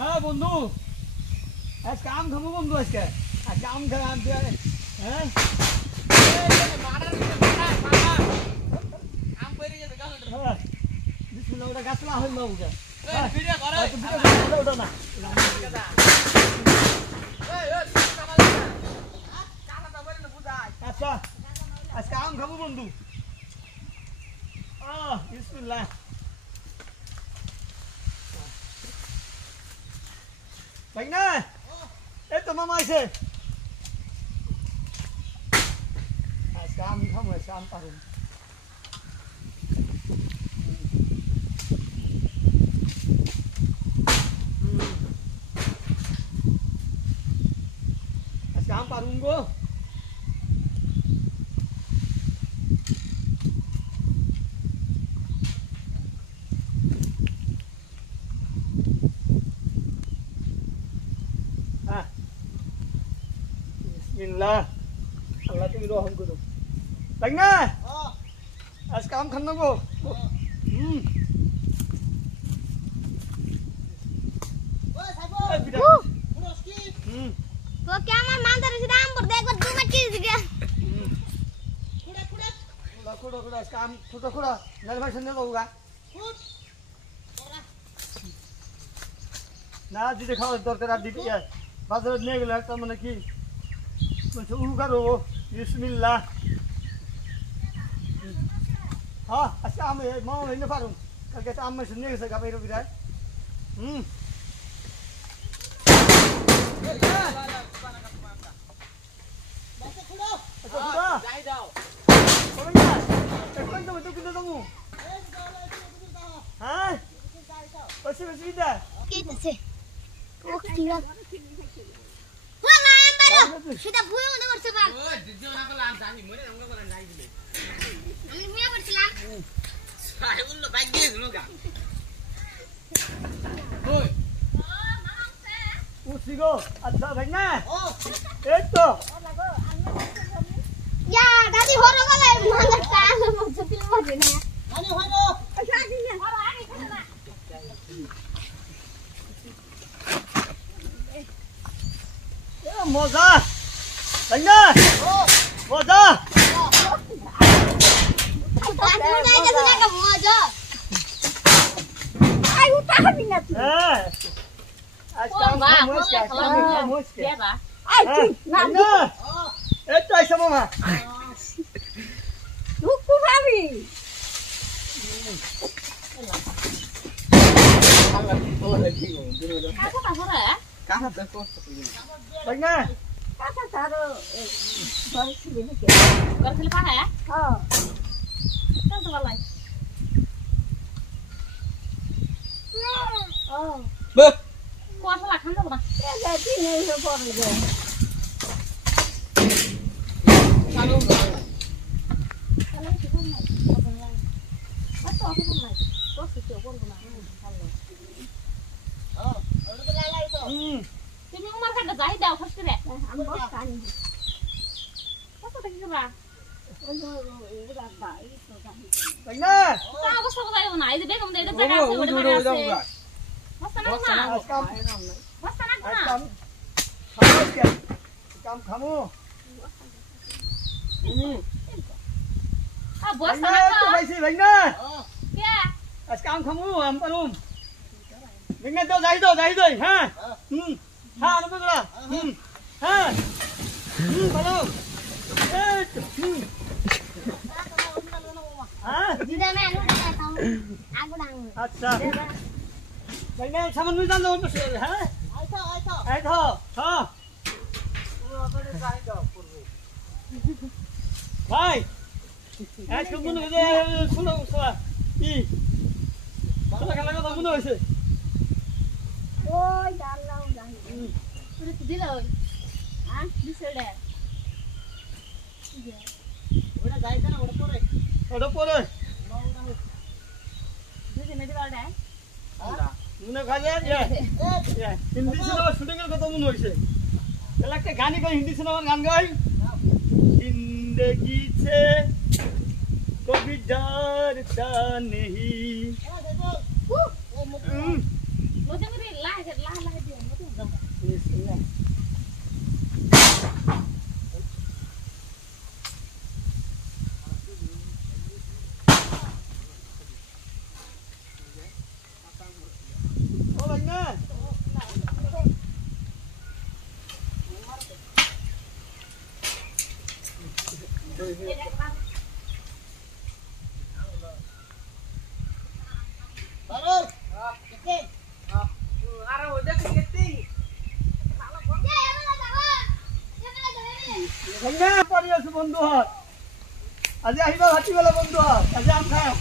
হ্যাঁ বন্ধু আজকে আম খাবো বন্ধু আজকে আম খাম হ্যাঁ বিসমিল্লাহ ওটা গাছ না হইল ওটা ওটা না আচ্ছা আজকে আম খাবো বন্ধু বিসমিল্লাহ ভাই না এই তো মামা আছে আজকে আম খাবো আজকে আম পারুন আজকে আম পারুন গো Bismillah. Allah tu roham ko. Tengna. As kaam khanna ko. Oi Saibo. Uroski. तो क्या हमार मानदार से दाम पर देखो 2 मिनट की जगह खुड़ा as kaam खुड़ा नल भाई संने होगा ना जी दिखाओ तो तेरा दीदी है बाजार नहीं गया तो मैंने की कुछ ऊ करो बिस्मिल्लाह हाँ अच्छा आम माँ इन्हें पारूं करके आम में सुनने के सका मेरे बिराय हाँ बस dah kita sih oh tinggal wala ambaro sudah buaya udah bersebal oh jujur aku langsung ini mana kamu orang lain ini ini punya berselang saya ulo bagi dulu kan oi usigo अच्छा भैया एक तो ya tadi horo kala mangga kala mau sepil mau dene ani horo अच्छा आदमी horo ani kana मजा भैया मजा aku naik ke sana kamu aja ayo tahan ingat आज काम खामोश क्या ba ayo ना एक तो ऐसा मामा hukum kami aku tak horo ya kah tak kau भैया kata taruh baru sini ke baru selepas ya oh kan tuh lain oh beh kuasa lah kan tuh bang ya jadi nih baru deh kalau kalau itu kan apa lagi atau apa pun lagi kok sih pun kena kalau oh udah berlalu itu Ini umur kan dah dah first kira. am bos kan Masa tak kira. itu apa itu kan भैया Tahu bos apa saya mana? Itu dia kamu dah jaga saya udah mana? Bos tanah mana? आज काम Bos tanah आज mana? काम खामोश क्या काम खामो Ah bos भैया tanah तो mana? वैसे भैया Ya. आज काम खामो हम करूं भैया तो जाई दो हाँ हाँ नंबर करा हाँ बोलो हाँ tidak main udah tahu aku dah अच्छा भैया सामान में डाल दो हाँ आई था हाँ भाई आज कब मुझे सुनो ई सुनो क्या लगा था मुझे वैसे oh jalan Udah sedih loh. Ah, bisa deh. udah जाए था ना उड़ पोरे Bisa nanti kalau deh. मुने खा जाए ये हिंदी सिनेमा शूटिंग कर तो मुने वैसे लगता गाने को हिंदी सिनेमा गान गाई जिंदगी से कभी डरता नहीं Lo jangan lah বন্ধু হত আজি আহিবা ভাতি বেলা বন্ধু হত আজি আম খাও